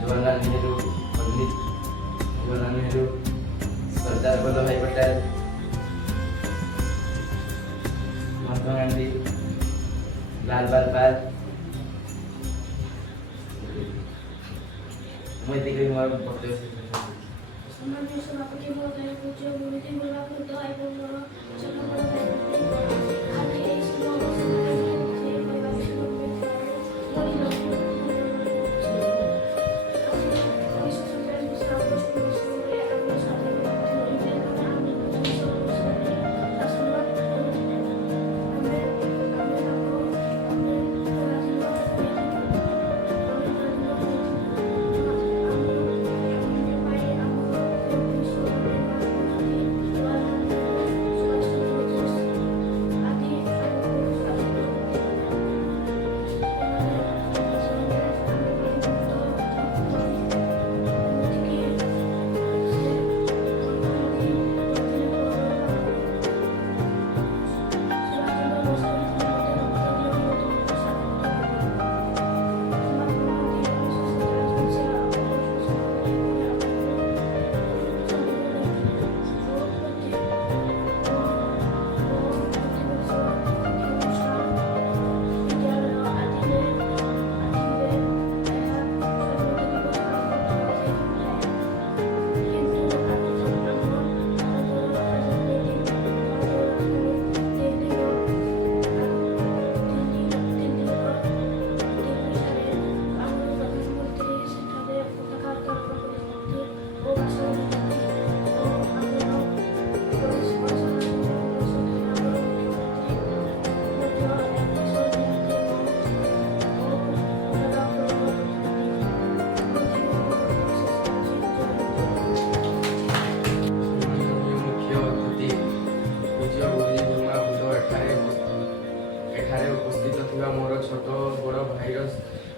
ଜବାହରଲାଲ ନେହେରୁ, ପଣ୍ଡିତ ଜବାହରଲାଲ ନେହେରୁ, ସର୍ଦ୍ଦାର ବଲ୍ଲଭଭାଇ ପଟେଲ, ମହାତ୍ମା ଗାନ୍ଧୀ, ଲାଲ ବାରବାଲ, ମୁଁ ଏତିକି ମୋର ବକ୍ତବ୍ୟ ଶେଷ କରୁଛି। ସମ୍ମାନୀୟ ସଭାପତି ମହୋଦୟ, ପୂଜ୍ୟ ଗୁରୁଜୀ ଗୁରୁମାବୃନ୍ଦ ଏବଂ ମୋର ଛୋଟ ବଡ଼ ଭାଇ ଆଜି ଏହି ଶୁଭ ଅବସରରେ ସେ କହିବାକୁ ସୁଯୋଗ ମିଳିଥିବାରୁ ମୁଁ ନିଜକୁ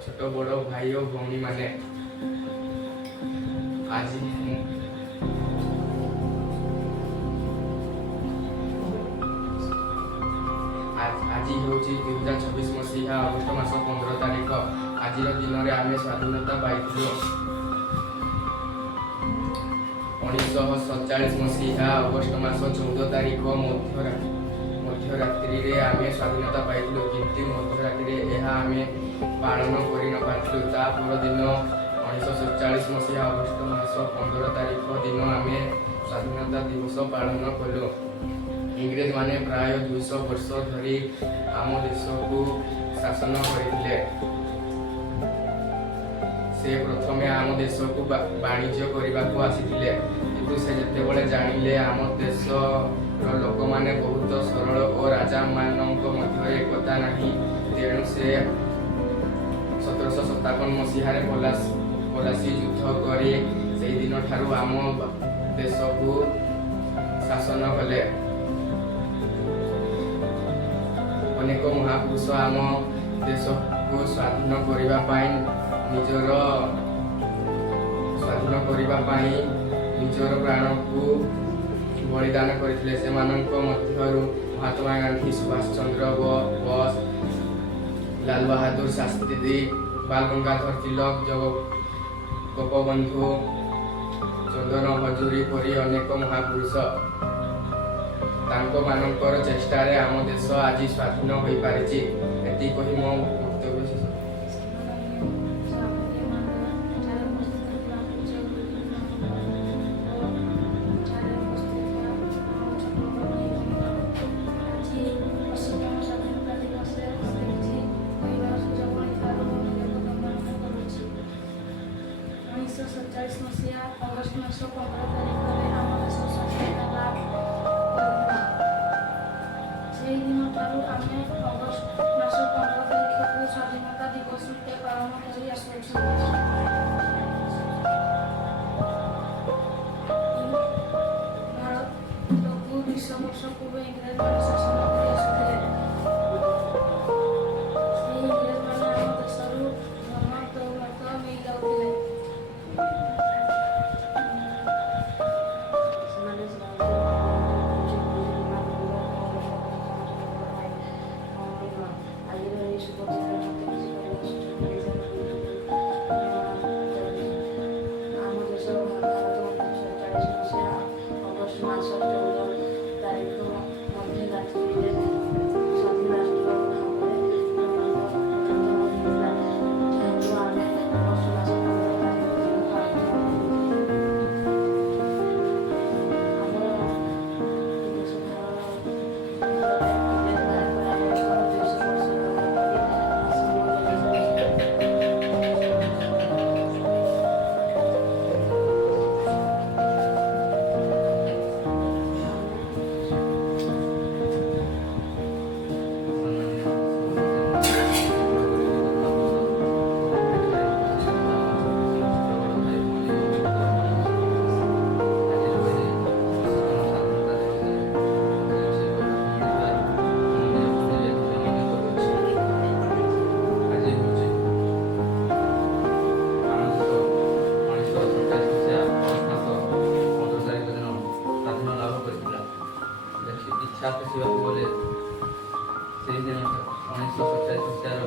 ଛୋଟ ବଡ଼ ଭାଇ ଓ ଭଉଣୀମାନେ, ଆଜି ହେଉଛି 2024 ମସିହା ଅଗଷ୍ଟ ମାସ 15 ତାରିଖ। ଆଜିର ଦିନରେ ଆମେ ସ୍ୱାଧୀନତା ପାଇଥିଲୁ। 1947 ମସିହା ଅଗଷ୍ଟ ମାସ 14 ତାରିଖ ମଧ୍ୟରାତ୍ରିରେ ଆମେ ସ୍ୱାଧୀନତା ପାଇଥିଲୁ, କିନ୍ତୁ ମଧ୍ୟରାତ୍ରିରେ ଏହା ଆମେ ପାଳନ କରିନପାରିଥିଲୁ। ତା ପରଦିନ 1947 ମସିହା ଅଗଷ୍ଟ ମାସ 15 ତାରିଖ ଦିନ ଆମେ ସ୍ୱାଧୀନତା ଦିବସ ପାଳନ କଲୁ। ଇଂରେଜମାନେ ପ୍ରାୟ 200 ବର୍ଷ ଧରି ଆମ ଦେଶକୁ ଶାସନ କରିଥିଲେ। ସେ ପ୍ରଥମେ ଆମ ଦେଶକୁ ବାଣିଜ୍ୟ କରିବାକୁ ଆସିଥିଲେ, କିନ୍ତୁ ସେ ଯେତେବେଳେ ଜାଣିଲେ ଆମ ଦେଶର ଲୋକମାନେ ବହୁତ ସରଳ ଓ ରାଜାମାନଙ୍କ ମଧ୍ୟରେ ଏକତା ନାହିଁ, ତେଣୁ ସେ 1757 ମସିହାରେ ପଲାସି ଯୁଦ୍ଧ କରି ସେହିଦିନ ଠାରୁ ଆମ ଦେଶକୁ ଶାସନ କଲେ। ଅନେକ ମହାପୁରୁଷ ଆମ ଦେଶକୁ ସ୍ୱାଧୀନ କରିବା ପାଇଁ ନିଜର ପ୍ରାଣକୁ ବଳିଦାନ କରିଥିଲେ। ସେମାନଙ୍କ ମଧ୍ୟରୁ ମହାତ୍ମା ଗାନ୍ଧୀ, ସୁଭାଷ ଚନ୍ଦ୍ର ବୋଷ, ଲାଲ ବାହାଦୁର ଶାସ୍ତ୍ରୀ, ବାଲ ଗଙ୍ଗାଧର ତିଲକ, ଗୋପବନ୍ଧୁ ଚନ୍ଦ୍ର ହଜୁରୀ ପରି ଅନେକ ମହାପୁରୁଷ। ତାଙ୍କମାନଙ୍କର ଚେଷ୍ଟାରେ ଆମ ଦେଶ ଆଜି ସ୍ୱାଧୀନ ହୋଇପାରିଛି। ଏତିକି କହି ମୋ ବକ୍ତବ୍ୟ ଶେଷ। ମସିହା ଅଗଷ୍ଟ ମାସ 15 ତାରିଖରେ ଆମ ଦେଶ ସ୍ୱାଧୀନତା ଲାଭ କରିଥିଲା। ସେହିଦିନ ଠାରୁ ଆମେ ଅଗଷ୍ଟ ମାସ 15 ତାରିଖକୁ ସ୍ୱାଧୀନତା ଦିବସ ରୂପେ ପାଳନ କରି ଆସୁଅଛୁ। ଭାରତକୁ 20 ବର୍ଷ ପୂର୍ବେ ଇଂରେଜମାନେ ଶାସନ କରି ଆସୁଥିଲେ। ସେହି ଇଂରେଜମାନେ ଆମ ଦେଶରୁ ଧନ ଦୌଲତ ନେଇଯାଉଥିଲେ। ଇତିହାସ ଦେଖିବାକୁ ଗଲେ ସେହିଦିନ 1947 ମସିହାର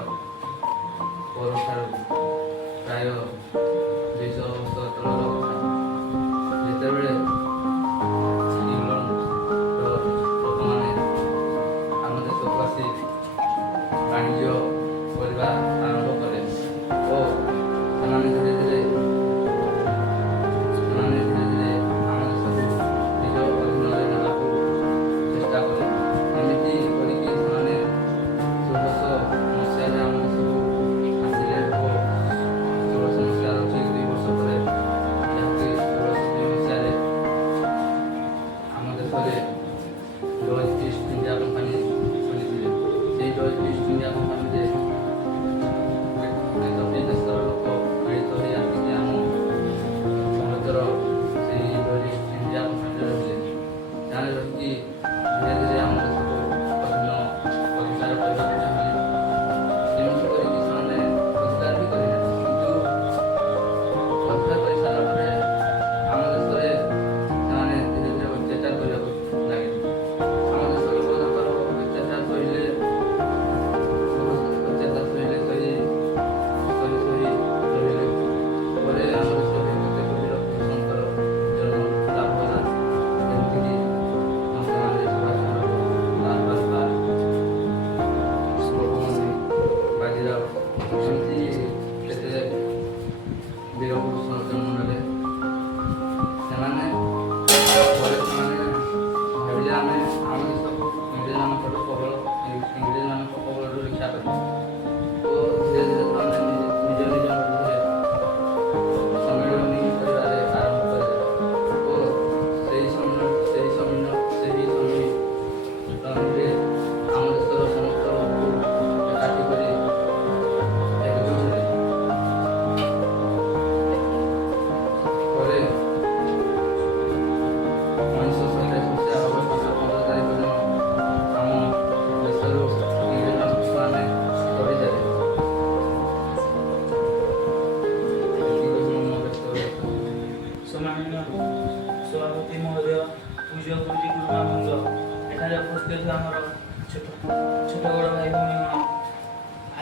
ପରଠାରୁ ପ୍ରାୟ 200 ବର୍ଷ ତଳର କଥା। ଯେତେବେଳେ ଇଂଲଣ୍ଡର ଲୋକମାନେ ଆମ ଦେଶକୁ ଆସି ବାଣିଜ୍ୟ କରିବା ଆରମ୍ଭ କଲେ ଓ ସେମାନେ ଧୀରେ ଧୀରେ ଆମ ଦେଶକୁ ନିଜ ଅଧୀନରେ ନେବାକୁ ଚେଷ୍ଟା କଲେ। ଏମିତି କରିକି ସେମାନେ 1600 ମସିହାରେ ଆମ ଦେଶକୁ ଆସିଲେ ଓ 1600 ମସିହାର ଠିକ୍ 2 ବର୍ଷ ପରେ ଯାହାକି 1602 ମସିହାରେ ଆମ ଦେଶରେ ଡଚ୍ ଇଷ୍ଟ ଇଣ୍ଡିଆ କମ୍ପାନୀ ଖୋଲିଥିଲେ। ସେଇ ଡଚ୍ ଇଷ୍ଟ ଇଣ୍ଡିଆ କମ୍ପାନୀରେ କେତୋଟି ଦେଶର ଲୋକ ମିଳିତ ହୋଇ ଆସିକି ଆମ ଭାରତର ସେଇ ଡଚ୍ ଇଷ୍ଟ ଇଣ୍ଡିଆ କମ୍ପାନୀରେ ରହିଲେ। ସେମାନେ ରହିକି ଧୀରେ ଧୀରେ ଆମ ଦେଶକୁ ଅଧୀନ ଅଧିକାର କରିବାକୁ ଚାହିଁଲେ। ଏମିତି କରିକି ସେମାନେ ଅଧିକାର ବି କରିଲେ, କିନ୍ତୁ ଅଧିକାର କରିସାରିଲା ପରେ ଆମ ଦେଶରେ ସେମାନେ ଧୀରେ ଧୀରେ ଅତ୍ୟାଚାର କରିବାକୁ ଲାଗିଲେ। ଆମ ଦେଶର ଲୋକ ତାଙ୍କର ଅତ୍ୟାଚାର କରିଲେ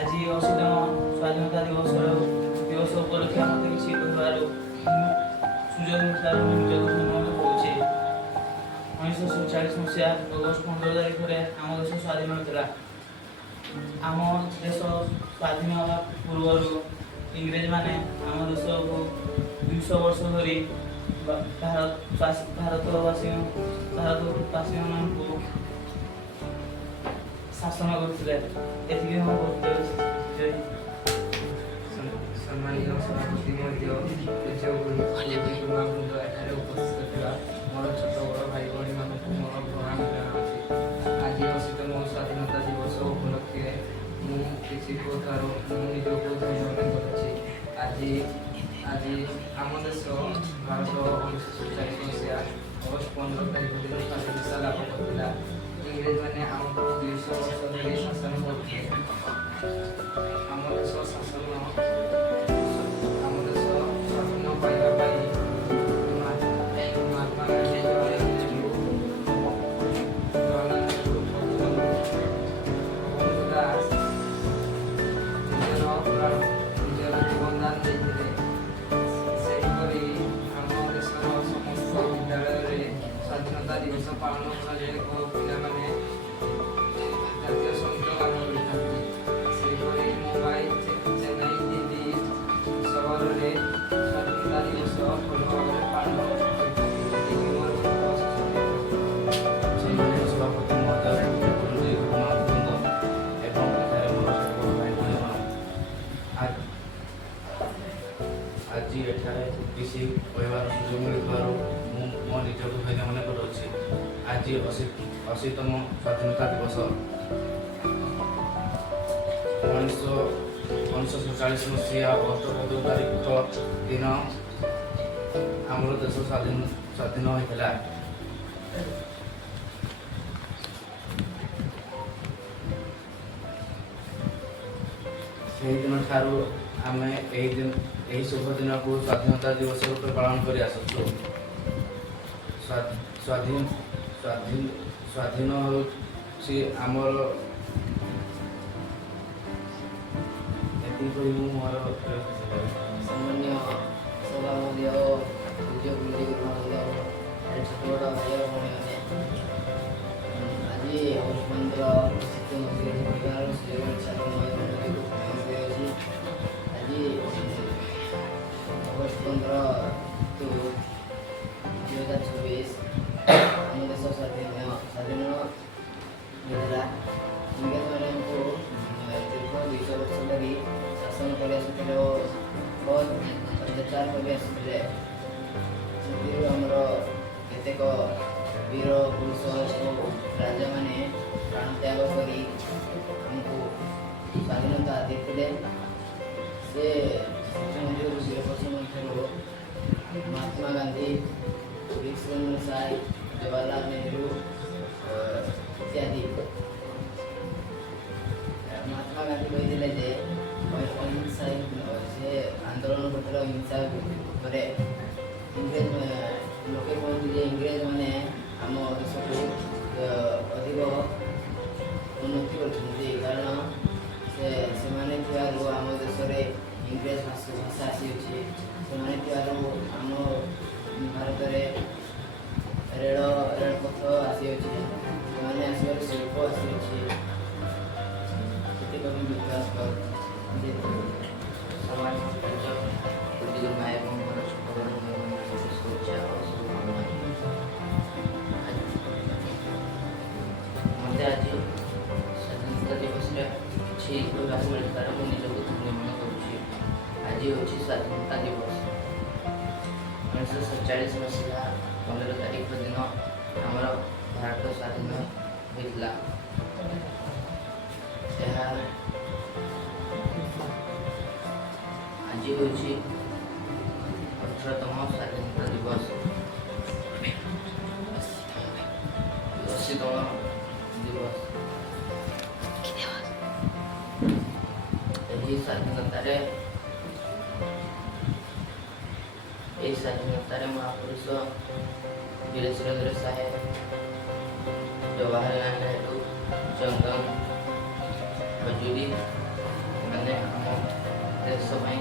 ଆଜି ଅଶୀତମ ସ୍ୱାଧୀନତା ଦିବସ ଉପଲକ୍ଷେ ମୋତେ କିଛି କହିବାରୁ ସୁଯୋଗ ମିଳିଥିବାରୁ ମୁଁ ନିଜକୁ ଧନ୍ୟମନେ କରୁଛି। 1947 ମସିହା ଅଗଷ୍ଟ 15 ତାରିଖରେ ଆମ ଦେଶ ସ୍ୱାଧୀନ ହୋଇଥିଲା। ଆମ ଦେଶ ସ୍ୱାଧୀନ ହେବା ପୂର୍ବରୁ ଇଂରେଜମାନେ ଆମ ଦେଶକୁ 200 ବର୍ଷ ଧରି ଭାରତବାସୀମାନଙ୍କୁ ଶାସନ କରୁଥିଲେ। ଏତିକି ମୁଁ କହୁଥିଲି। ସମ୍ମାନୀୟ ସଭାପତି ମଧ୍ୟ ଗୁରୁମାବୃନ୍ଦ ଏଠାରେ ଉପସ୍ଥିତ ଥିବା ମୋର ଛୋଟ ବଡ଼ ଭାଇ ଭଉଣୀମାନଙ୍କୁ ମୋର ପ୍ରଣାମ ଜଣାଉଛି। ଆଜି 80ତମ ସ୍ୱାଧୀନତା ଦିବସ ଉପଲକ୍ଷେ ମୁଁ କିଛି କଥାରୁ ମୁଁ ନିଜକୁ ଧନ୍ୟ ମନେ କରୁଛି। ଆଜି ଆମ ଦେଶ ଭାରତ 1947 ମସିହା ଅଗଷ୍ଟ 15 ତାରିଖ ଦିନ ସ୍ୱାଧୀନତା ଲାଭ କରିଥିଲା। ଇଂରେଜମାନେ ଆମକୁ 200 ବର୍ଷ ଧରି ଶାସନ କରୁଥିଲେ। ଆମ ଦେଶ ସ୍ୱାଧୀନ ପାଇବା ପାଇଁ ମହାତ୍ମା ଗାନ୍ଧୀ ନିଜର ଜୀବନଦାନ ଦେଇଥିଲେ। ସେହିପରି ଆମ ଦେଶର ସମସ୍ତ ବିଦ୍ୟାଳୟରେ ସ୍ୱାଧୀନତା ଦିବସ ପାଳନ କରାଯାଏ ଓ ପିଲାମାନେ ଜାତୀୟ ସଙ୍ଗୀତ ଗାନ କରିଥାନ୍ତି। ସେହିପରି ମୁମ୍ବାଇ, ଚେନ୍ନାଇ, ଦିଲ୍ଲୀ ସହରରେ ସ୍ୱାଧୀନତା ଦିବସ ଭଲ ଭାବରେ ପାଳନ କରିଥାନ୍ତି। ଏହି ମୋର ସମ୍ମାନୀୟ ସଭାପତି ମହୋଦୟ, ଗୁରୁଜୀ ଗୁରୁମାବୃନ୍ଦ ଏବଂ ଏଠାରେ ମୋର ଛୋଟ ବଡ଼ ଭାଇ ଭଉଣୀଗଣ, ଆଜି ଏଠାରେ କିଛି କହିବାର ସୁଯୋଗ ମିଳିଥିବାରୁ ମୁଁ ମୋ ନିଜକୁ ଧନ୍ୟ ମନେ କରୁଅଛି। ଆଜି 80ତମ ସ୍ୱାଧୀନତା ଦିବସ 1947 ମସିହା ଅଗଷ୍ଟ 15 ତାରିଖ ଦିନ ଆମର ଦେଶ ସ୍ୱାଧୀନ ହୋଇଥିଲା। ସେହିଦିନ ଠାରୁ ଆମେ ଏହି ଶୁଭ ଦିନକୁ ସ୍ୱାଧୀନତା ଦିବସ ରୂପେ ପାଳନ କରି ଆସୁଛୁ। ସ୍ୱାଧୀନ ହେଉଛି ଆମର ଏତିକି କହି ମୁଁ ମୋର ସମ୍ମାନୀୟ ସଭାପତି ଓ ପୂଜ୍ୟ ଗୁରୁଜୀ ଗୁରୁମାବୃନ୍ଦ, ଛୋଟ ବଡ଼ ଭାଇ ଓ ଭଉଣୀମାନେ, ଆଜି ଅଗଷ୍ଟ 15 ଶନିବାର ସୁଯୋଗ ମିଳିଥିବାରୁ ମୁଁ ନିଜକୁ ଧନ୍ୟ ମନେ କରୁଛି। ଆଜି ଅଗଷ୍ଟ 15 2024 ଆମ ଦେଶ ସ୍ୱାଧୀନ ହୋଇଥିଲା। ଇଂରେଜମାନଙ୍କୁ ଦୀର୍ଘ 200 ବର୍ଷ ଧରି ଶାସନ କରି ଆସୁଥିଲେ ଓ ବହୁତ ଅତ୍ୟାଚାର କରି ଆସୁଥିଲେ। ସେଥିରୁ ଆମର କେତେକ ବୀର ପୁରୁଷ ଓ ରାଜାମାନେ ପ୍ରାଣତ୍ୟାଗ କରି ଆମକୁ ସ୍ୱାଧୀନତା ଦେଇଥିଲେ। ସେ ମଧ୍ୟରୁ ବୀରପୁରୁଷ ମଧ୍ୟରୁ ମହାତ୍ମା ଗାନ୍ଧୀ, ବିକ୍ରମ ସାଏ, ଜବାହରଲାଲ ନେହେରୁ ଇତ୍ୟାଦି। ମହାତ୍ମା ଗାନ୍ଧୀ କହିଥିଲେ ଯେ ଅହିଂସା ସେ ଆନ୍ଦୋଳନ କରିଥିଲେ ଅହିଂସା ଉପରେ। ଲୋକେ କୁହନ୍ତି ଯେ ଇଂରେଜମାନେ ଆମ ଦେଶକୁ ଅଧିକ ଉନ୍ନତି କରିଛନ୍ତି, କାରଣ ସେମାନେ ଥିବାରୁ ଆମ ଦେଶରେ ଇଂରେଜ ଭାଷା ଆସିଅଛି। ସେମାନେ ଥିବାରୁ ଆମ ଭାରତରେ ରେଳପଥ ଆସିଅଛି। ସେମାନେ ଆସିବାରୁ ଶିଳ୍ପ ଆସିଅଛି। ସେଥିପାଇଁ ବିକାଶ ମୋତେ ଆଜି ସ୍ୱାଧୀନତା ଦିବସରେ କିଛି କହିବାକୁ ମିଳିଥିବାରୁ ମୁଁ ନିଜକୁ ଧନ୍ୟ ମନେ କରୁଛି। ଆଜି ହେଉଛି ସ୍ୱାଧୀନତା ଦିବସ। 1947 ମସିହା 15 ତାରିଖ ଦିନ ଆମର ଭାରତ ସ୍ୱାଧୀନ ହୋଇଥିଲା। ଆଜି ହେଉଛି 18ତମ ସ୍ୱାଧୀନତା ଦିବସ। 80ତମ ଦିବସ। ଏହି ସ୍ୱାଧୀନତାରେ ମହାପୁରୁଷ ବୀର ସୁରେନ୍ଦ୍ର ସାଏ, ଜବାହରଲାଲ ନେହେରୁ, ଜଙ୍ଗମ ଖଜୁରୀ ମାନେ ଆମ ଦେଶ ପାଇଁ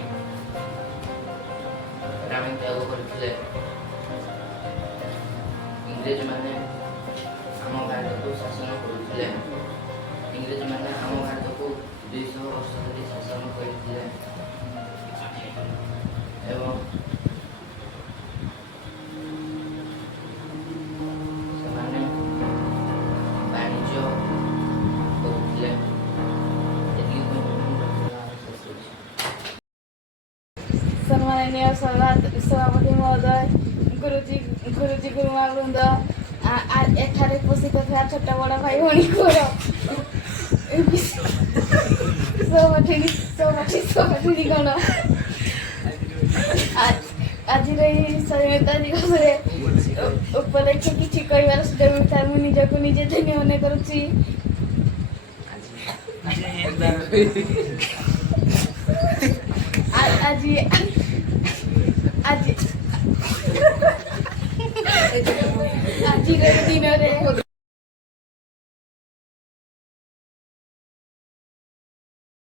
ପ୍ରାଣ ତ୍ୟାଗ କରିଥିଲେ। ଇଂରେଜମାନେ ଆମ ଭାରତକୁ ଶାସନ କରୁଥିଲେ। ଇଂରେଜମାନେ ଆମ ଭାରତକୁ 200 ବର୍ଷ ଧରି ଶାସନ କରିଥିଲେ ଏବଂ ସେମାନେ ବାଣିଜ୍ୟ କରୁଥିଲେ। ଏତିକି କହି ମୁଁ ଶେଷ କରୁଛି। सम्माननीय सभापति महोदय, गुरुजी गुरुमा वृंद, एठारे उपस्थित ଥିବା ଛୋଟ ବଡ଼ ଭାଇ ଭଉଣୀଙ୍କର ସହପାଠୀ ଗଣ, ଆଜିର ଏହି ସ୍ୱାଧୀନତା ଦିବସରେ ଉପଲକ୍ଷେ କିଛି କହିବାର ସୁଯୋଗ ମିଳିଥାଏ। ମୁଁ ନିଜକୁ ନିଜେ ଧନ୍ୟ ମନେ କରୁଛି। ଆଜିର ଦିନରେ